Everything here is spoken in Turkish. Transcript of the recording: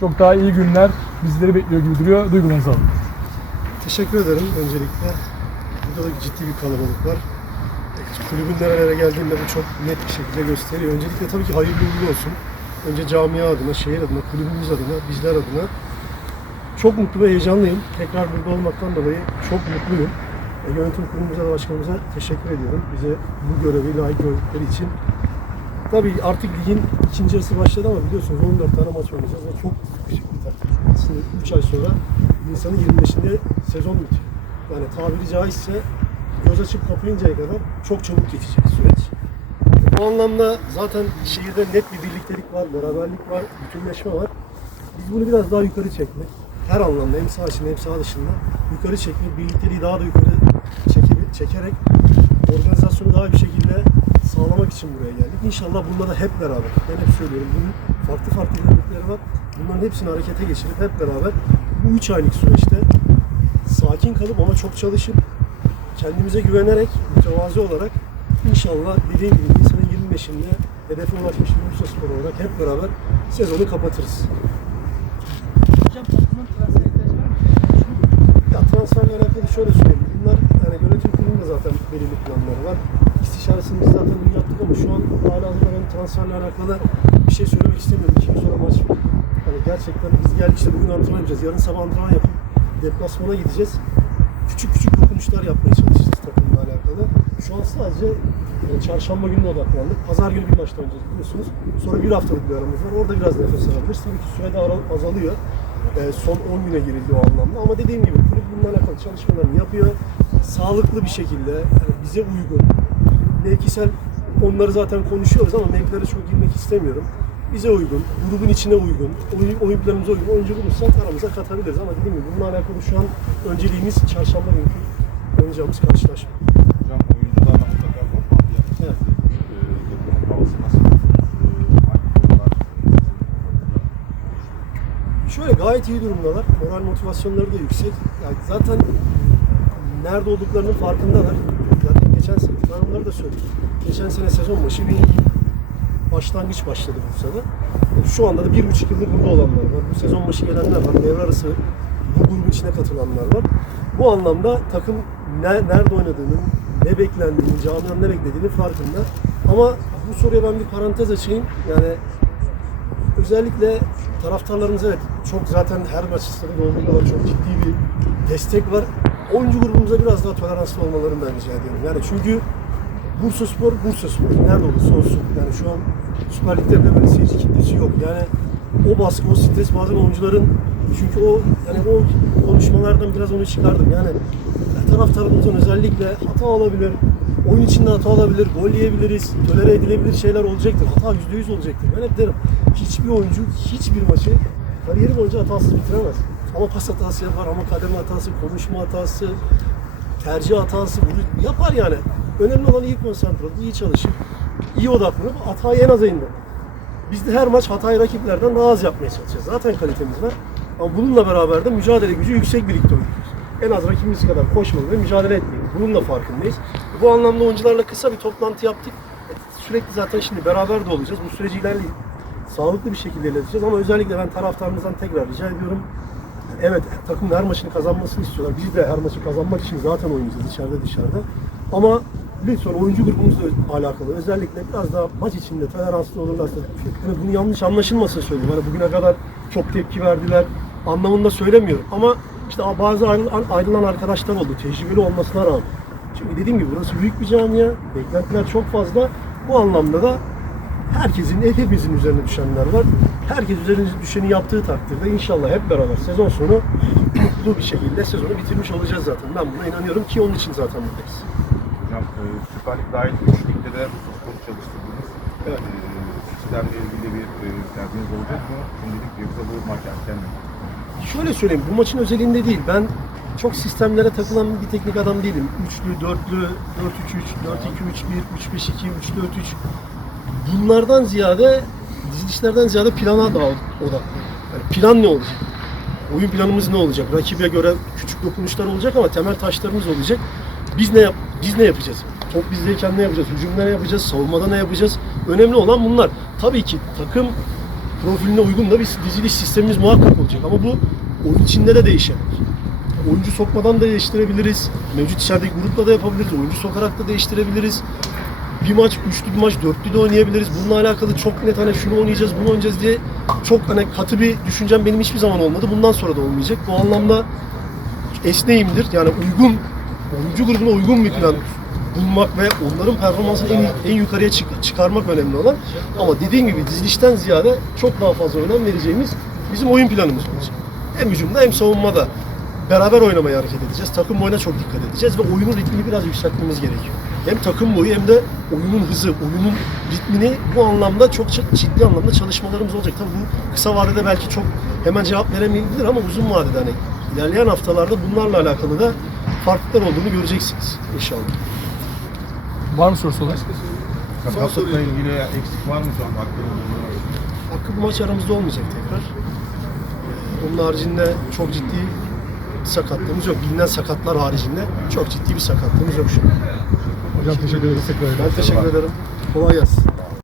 Çok daha iyi günler bizleri bekliyor gibi duruyor. Duygularınızı alın. Teşekkür ederim öncelikle. Burada da ciddi bir kalabalık var. Kulübün nerelere geldiğini de bu çok net bir şekilde gösteriyor. Öncelikle tabii ki hayırlı uğurlu olsun. Önce camia adına, şehir adına, kulübümüz adına, bizler adına çok mutlu ve heyecanlıyım. Tekrar burada olmaktan dolayı çok mutluyum. E, yönetim kurulumuza da başkanımıza teşekkür ediyorum. Bize bu görevi layık gördükleri için. Tabii artık ligin ikinci yarısı başladı ama biliyorsunuz 14 tane maç oynayacağız ve çok küçük bir takım. Aslında 3 ay sonra Nisan'ın 25'inde sezon bitiyor. Yani tabiri caizse göz açıp kapayıncaya kadar çok çabuk geçecek süreç. Bu anlamda zaten şehirde net bir birliktelik var, beraberlik var, bütünleşme var. Biz bunu biraz daha yukarı çekmek, her anlamda hem saha içinde hem saha dışında yukarı çekmek, birlikteliği daha da yukarı çeke- çekerek organizasyonu daha bir şekilde sağlamak için buraya geldik. İnşallah bunda da hep beraber, ben hep söylüyorum bunun farklı farklı dinamikleri var. Bunların hepsini harekete geçirip hep beraber bu 3 aylık süreçte sakin kalıp ama çok çalışıp kendimize güvenerek, mütevazi olarak inşallah dediğim gibi Nisan'ın 25'inde hedefe ulaşmış Bursa Spor olarak hep beraber sezonu kapatırız. Hocam takımın transfer ihtiyacı var mı? Ya transferle alakalı şöyle söyleyeyim. Bunlar yani yönetim kurulunda zaten belirli planları var. İstişaresini biz zaten dün yaptık ama şu an hala hazırda transferle alakalı bir şey söylemek istemiyorum. İki gün sonra maç. Hani gerçekten biz geldik işte bugün antrenman yapacağız. Yarın sabah antrenman yapıp deplasmana gideceğiz. Küçük küçük dokunuşlar yapmaya çalışacağız takımla alakalı. Şu an sadece e, çarşamba gününe odaklandık. Pazar günü bir maçta oynayacağız biliyorsunuz. Sonra bir haftalık bir aramız var. Orada biraz nefes alabiliriz. Tabii ki süre de ara- azalıyor. E, son 10 güne girildi o anlamda. Ama dediğim gibi kulüp bununla alakalı çalışmalarını yapıyor. Sağlıklı bir şekilde yani bize uygun. Mevkisel onları zaten konuşuyoruz ama mevkilere çok girmek istemiyorum. Bize uygun, grubun içine uygun, oyun, oyun planımıza uygun oyuncu bulursak aramıza katabiliriz. Ama dediğim gibi bununla alakalı şu an önceliğimiz çarşamba günkü oynayacağımız karşılaşma. Hocam oyuncularla mutlaka toplantı yapacağız. Evet. Ee, takımın havası nasıl? Ee? Şöyle gayet iyi durumdalar. Moral motivasyonları da yüksek. Yani zaten nerede olduklarının farkındalar. Geçen sene, ben onları da söyledim. Geçen sene sezon başı bir başlangıç başladı Bursa'da. Yani Şu anda da bir buçuk yıldır burada olanlar var. Bu sezon başı gelenler var. Devre arası bu grubun içine katılanlar var. Bu anlamda takım ne, nerede oynadığının, ne beklendiğini, camianın ne beklediğini farkında. Ama bu soruya ben bir parantez açayım. Yani özellikle taraftarlarımız evet çok zaten her maç stadı dolduruyorlar. Çok ciddi bir destek var. Oyuncu grubumuza biraz daha toleranslı olmalarını ben rica ediyorum. Yani çünkü Bursa Spor, Bursa Spor. Nerede olursa olsun. Yani şu an Süper Lig'de de böyle seyirci kitlesi yok. Yani o baskı, o stres bazen oyuncuların çünkü o yani o konuşmalardan biraz onu çıkardım. Yani taraftarımızın özellikle hata olabilir, oyun içinde hata olabilir, gol yiyebiliriz, tolere edilebilir şeyler olacaktır. Hata yüzde yüz olacaktır. Ben hep derim, hiçbir oyuncu hiçbir maçı kariyeri boyunca hatasız bitiremez. Ama pas hatası yapar, ama kademe hatası, konuşma hatası, tercih hatası bunu yapar yani. Önemli olan iyi konsantre olup, iyi çalışıp, iyi odaklanıp hatayı en aza indirmek. Biz de her maç hatayı rakiplerden daha az yapmaya çalışacağız. Zaten kalitemiz var. Ama bununla beraber de mücadele gücü yüksek birlikte oynuyoruz. En az rakibimiz kadar koşmalı ve mücadele etmeyiz. Bunun da farkındayız. Bu anlamda oyuncularla kısa bir toplantı yaptık. E, Sürekli zaten şimdi beraber de olacağız. Bu süreci ilerleyip sağlıklı bir şekilde ilerleyeceğiz. Ama özellikle ben taraftarımızdan tekrar rica ediyorum. Evet takım her maçını kazanmasını istiyorlar. Biz de her maçı kazanmak için zaten oynayacağız içeride dışarıda. Ama lütfen oyuncu grubumuzla alakalı özellikle biraz daha maç içinde toleranslı olurlarsa yani bunu yanlış anlaşılmasın söylüyorum. Hani bugüne kadar çok tepki verdiler anlamında söylemiyorum. Ama işte bazı ayrılan arkadaşlar oldu tecrübeli olmasına rağmen. Çünkü dediğim gibi burası büyük bir camia. Beklentiler çok fazla. Bu anlamda da herkesin, hepimizin üzerine düşenler var. Herkes üzerine düşeni yaptığı takdirde inşallah hep beraber sezon sonu mutlu bir şekilde sezonu bitirmiş olacağız zaten. Ben buna inanıyorum ki onun için zaten buradayız. Hocam e, Süper Lig dahil 3 ligde de futbol çalıştırdınız. Evet. E, sizlerle ilgili bir e, derdiniz olacak mı? Şimdilik yoksa bu maç erken mi? Şöyle söyleyeyim, bu maçın özelinde değil. Ben çok sistemlere takılan bir teknik adam değilim. Üçlü, dörtlü, 4-3-3, 4-2-3-1, 3-5-2, 3-4-3. Bunlardan ziyade, dizilişlerden ziyade plana daha odaklı. Yani plan ne olacak? Oyun planımız ne olacak? Rakibe göre küçük dokunuşlar olacak ama temel taşlarımız olacak. Biz ne yap biz ne yapacağız? Top bizdeyken ne yapacağız? Hücumda ne yapacağız? Savunmada ne yapacağız? Önemli olan bunlar. Tabii ki takım profiline uygun da bir diziliş sistemimiz muhakkak olacak. Ama bu oyun içinde de değişebilir. Oyuncu sokmadan da değiştirebiliriz. Mevcut içerideki grupla da yapabiliriz. Oyuncu sokarak da değiştirebiliriz. Bir maç, üçlü bir maç, dörtlü de oynayabiliriz. Bununla alakalı çok net hani şunu oynayacağız, bunu oynayacağız diye çok hani katı bir düşüncem benim hiçbir zaman olmadı. Bundan sonra da olmayacak. Bu anlamda esneyimdir. Yani uygun, oyuncu grubuna uygun bir plan bulmak ve onların performansını en, en yukarıya çık- çıkarmak önemli olan. Ama dediğim gibi dizilişten ziyade çok daha fazla önem vereceğimiz bizim oyun planımız olacak. Hem hücumda hem savunmada beraber oynamaya hareket edeceğiz. Takım boyuna çok dikkat edeceğiz ve oyunun ritmini biraz yükseltmemiz gerekiyor. Hem takım boyu hem de oyunun hızı, oyunun ritmini bu anlamda çok ciddi anlamda çalışmalarımız olacak. Tabii bu kısa vadede belki çok hemen cevap veremeyebilir ama uzun vadede hani ilerleyen haftalarda bunlarla alakalı da farklılıklar olduğunu göreceksiniz inşallah. Var mı sorusu olan? Sakatlıkla ilgili eksik var mı şu an aklınızda? Hakkı bu maç aramızda olmayacak tekrar. Onun haricinde çok ciddi sakatlığımız yok. Bilinen sakatlar haricinde çok ciddi bir sakatlığımız yok şu an. Hocam teşekkür ederiz tekrar. Ben teşekkür ederim. Kolay gelsin.